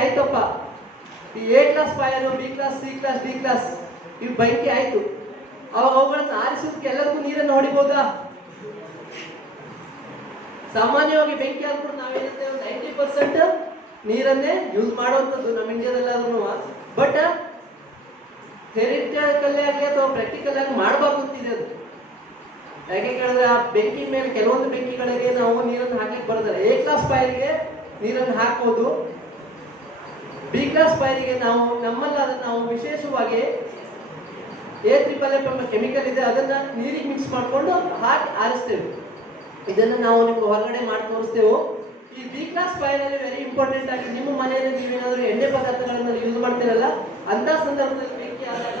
ಆಯ್ತಪ್ಪ, ಈ A class fire, B class, C class, D class ಇವು ಬೆಂಕಿ ಆಯ್ತು. ಅವಾಗ ಅವುಗಳನ್ನು ಆರಿಸೋದಕ್ಕೆ ಎಲ್ಲರಿಗೂ ನೀರನ್ನು ಹೊಡಿಬಹುದಾ? ಸಾಮಾನ್ಯವಾಗಿ ಬೆಂಕಿ ಆದ್ಬಿಟ್ಟು ನಾವೇನಿರ್ತೇವೆ 90% ನೀರನ್ನೇ ಯೂಸ್ ಮಾಡುವಂಥದ್ದು ನಮ್ಮ ಇಂಡಿಯಾದಲ್ಲಾದ್ರೂ. ಬಟ್ ಥಿಯರಿಟಿಕಲ್ ಆಗಿ ಅಥವಾ ಪ್ರಾಕ್ಟಿಕಲ್ ಆಗಿ ಮಾಡಬಾರ್ದು ಅಂತಿದೆ ಅದು. ಯಾಕೆ ಕೇಳಿದ್ರೆ ಆ ಬೆಂಕಿ ಮೇಲೆ ಕೆಲವೊಂದು ಬೆಂಕಿಗಳಿಗೆ ನಾವು ನೀರನ್ನು ಹಾಕಲಿಕ್ಕೆ ಬರೋದಿಲ್ಲ. ಎ ಕ್ಲಾಸ್ ಫೈರ್ಗೆ ನೀರನ್ನು ಹಾಕಬಹುದು, ಬಿ ಕ್ಲಾಸ್ ಫೈರಿಗೆ ನಾವು ನಮ್ಮಲ್ಲಿ ಅದನ್ನು ನಾವು ವಿಶೇಷವಾಗಿ A-FFF ಎಂಬ ಕೆಮಿಕಲ್ ಇದೆ, ಅದನ್ನ ನೀರಿಗೆ ಮಿಕ್ಸ್ ಮಾಡಿಕೊಂಡು ಹಾಕಿ ಆರಿಸ್ತೇವೆ. ಇದನ್ನು ನಾವು ನಿಮ್ಗೆ ಹೊರಗಡೆ ಮಾಡಿ ತೋರಿಸ್ತೇವೆ. ಈ ಬಿ ಕ್ಲಾಸ್ ಫೈರ್ ಅಲ್ಲಿ ವೆರಿ ಇಂಪಾರ್ಟೆಂಟ್ ಆಗಿ ನಿಮ್ಮ ಮನೆಯಲ್ಲಿ ನೀವೇನಾದ್ರೂ ಎಣ್ಣೆ ಪದಾರ್ಥಗಳನ್ನ ಯೂಸ್ ಮಾಡ್ತೀರಲ್ಲ, ಅಂತ ಸಂದರ್ಭದಲ್ಲಿ ಬೆಂಕಿ ಆದಾಗ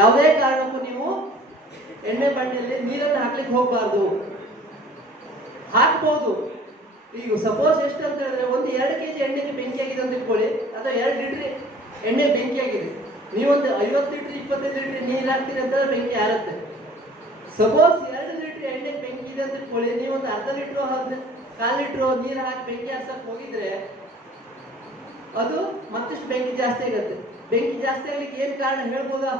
ಯಾವುದೇ ಕಾರಣಕ್ಕೂ ನೀವು ಎಣ್ಣೆ ಬಂಡೆಯಲ್ಲಿ ನೀರನ್ನು ಹಾಕ್ಲಿಕ್ಕೆ ಹೋಗಬಾರ್ದು. ಹಾಕ್ಬಹುದು. ಈಗ ಸಪೋಸ್ ಎಷ್ಟು ಅಂತ ಹೇಳಿದ್ರೆ 1-2 kg ಎಣ್ಣೆಗೆ ಬೆಂಕಿ ಆಗಿದೆ ಅಂತ ಇಟ್ಕೊಳ್ಳಿ, ಅಥವಾ 2 ಲೀಟರ್ ಎಣ್ಣೆ ಬೆಂಕಿ ಆಗಿದೆ, ನೀವೊಂದು 50 ಲೀಟರ್ 25 ಲೀಟರ್ ನೀರು ಹಾಕ್ತೀರಿ ಅಂತ ಬೆಂಕಿ ಆರುತ್ತೆ. ಸಪೋಸ್ 2 ಲೀಟರ್ ಎಣ್ಣೆ ಬೆಂಕಿ ಇದೆ ಅಂತ ಇಟ್ಕೊಳ್ಳಿ, ನೀವೊಂದು ಅರ್ಧ ಲೀಟರ್ 1/4 ಲೀಟರ್ ನೀರು ಹಾಕಿ ಬೆಂಕಿ ಹಚ್ಚಕ್ ಹೋಗಿದ್ರೆ ಅದು ಮತ್ತಷ್ಟು ಬೆಂಕಿ ಜಾಸ್ತಿ ಆಗುತ್ತೆ. ಬೆಂಕಿ ಜಾಸ್ತಿ ಆಗ್ಲಿಕ್ಕೆ ಏನ್ ಕಾರಣ ಹೇಳ್ಬೋದಾ?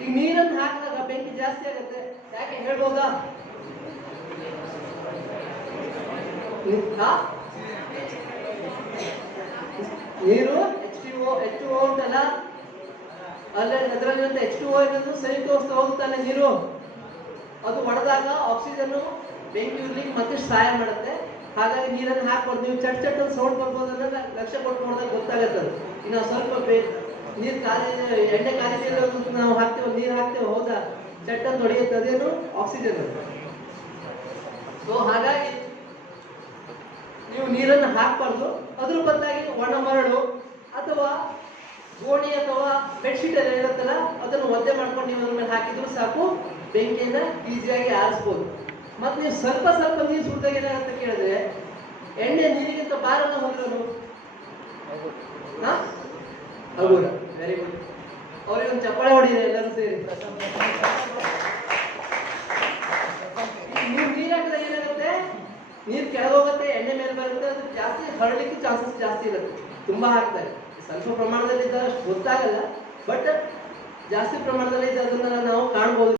ಈಗ ನೀರನ್ನು ಹಾಕಿದಾಗ ಬೆಂಕಿ ಜಾಸ್ತಿ ಆಗುತ್ತೆ, ಯಾಕೆ ಹೇಳ್ಬೋದಾ? ನೀರು H2O ಉಂಟಲ್ಲ, ಅದರಲ್ಲಿ H2O ಇರೋದು ಸಂಯುಕ್ತ ಹೋಗುತ್ತಾನೆ ನೀರು. ಅದು ಒಡೆದಾಗ ಆಕ್ಸಿಜನ್ ಬೆಂಕಿ ಉರ್ಲಿಕ್ಕೆ ಮತ್ತಷ್ಟು ಸಹಾಯ ಮಾಡುತ್ತೆ. ಹಾಗಾಗಿ ನೀರನ್ನು ಹಾಕ್ಬಾರ್ದು. ನೀವು ಚಟ್ ಚಟ್ ಅಂತ ಸೌಂಡ್ ಬರ್ಬೋದು ಅನ್ನೋದು ಲಕ್ಷ್ಯ ಕೊಟ್ಟು ನೋಡಿದಾಗ ಗೊತ್ತಾಗತ್ತೆ. ಇನ್ನು ಸ್ವಲ್ಪ ನೀರು ಖಾಲಿ, ಎಣ್ಣೆ ಖಾಲಿ ನಾವು ಹಾಕ್ತೇವೆ, ನೀರು ಹಾಕ್ತೇವೆ, ಹೌದಾ, ಚಟ್ ಅಂತ ಹೊಡೆಯುತ್ತೆ, ಅದೇನು ಆಕ್ಸಿಜನ್. ಸೊ ಹಾಗಾಗಿ ನೀವು ನೀರನ್ನು ಹಾಕಬಾರ್ದು. ಅದ್ರ ಬದಲಾಗಿ ಒಣ ಮರಳು ಅಥವಾ ಗೋಣಿ ಅಥವಾ ಬೆಡ್ಶೀಟ್ ಎಲ್ಲ ಇರುತ್ತಲ್ಲ, ಅದನ್ನು ಒದ್ದೆ ಮಾಡ್ಕೊಂಡು ನೀವು ಅದ್ರ ಮೇಲೆ ಹಾಕಿದ್ರು ಸಾಕು, ಬೆಂಕಿಯನ್ನ ಈಸಿಯಾಗಿ ಆರಿಸ್ಬೋದು. ಮತ್ತೆ ನೀವು ಸ್ವಲ್ಪ ಸ್ವಲ್ಪ ನೀರು ಸುಟ್ಟಾಗ ಏನಾಗುತ್ತೆ ಕೇಳಿದ್ರೆ, ಎಣ್ಣೆ ನೀರಿಗಿಂತ ಬಾರನ್ನ ಹೋಗಿರೋನು ಹೌದಾ? Very good. ಅವ್ರಿಗೆ ಒಂದು ಚಪ್ಪಾಳೆ ಹೊಡಿದೆ ಎಲ್ಲರೂ ಸೇರಿ. ನೀವು ನೀರು ಹಾಕಿದಾಗ ಏನಾಗುತ್ತೆ, ನೀರು ಕೆಳಗೋಗುತ್ತೆ, ಎಣ್ಣೆ ಮೇಲೆ ಬರುತ್ತೆ, ಅದು ಜಾಸ್ತಿ ಹರಡ್ಲಿಕ್ಕೆ ಚಾನ್ಸಸ್ ಜಾಸ್ತಿ ಇರುತ್ತೆ. ತುಂಬಾ ಹಾಕ್ತಾರೆ, ಸ್ವಲ್ಪ ಪ್ರಮಾಣದಲ್ಲಿ ಇದ್ದಾಗ ಗೊತ್ತಾಗಲ್ಲ, ಬಟ್ ಜಾಸ್ತಿ ಪ್ರಮಾಣದಲ್ಲಿ ಅದನ್ನ ನಾವು ಕಾಣ್ಬೋದು.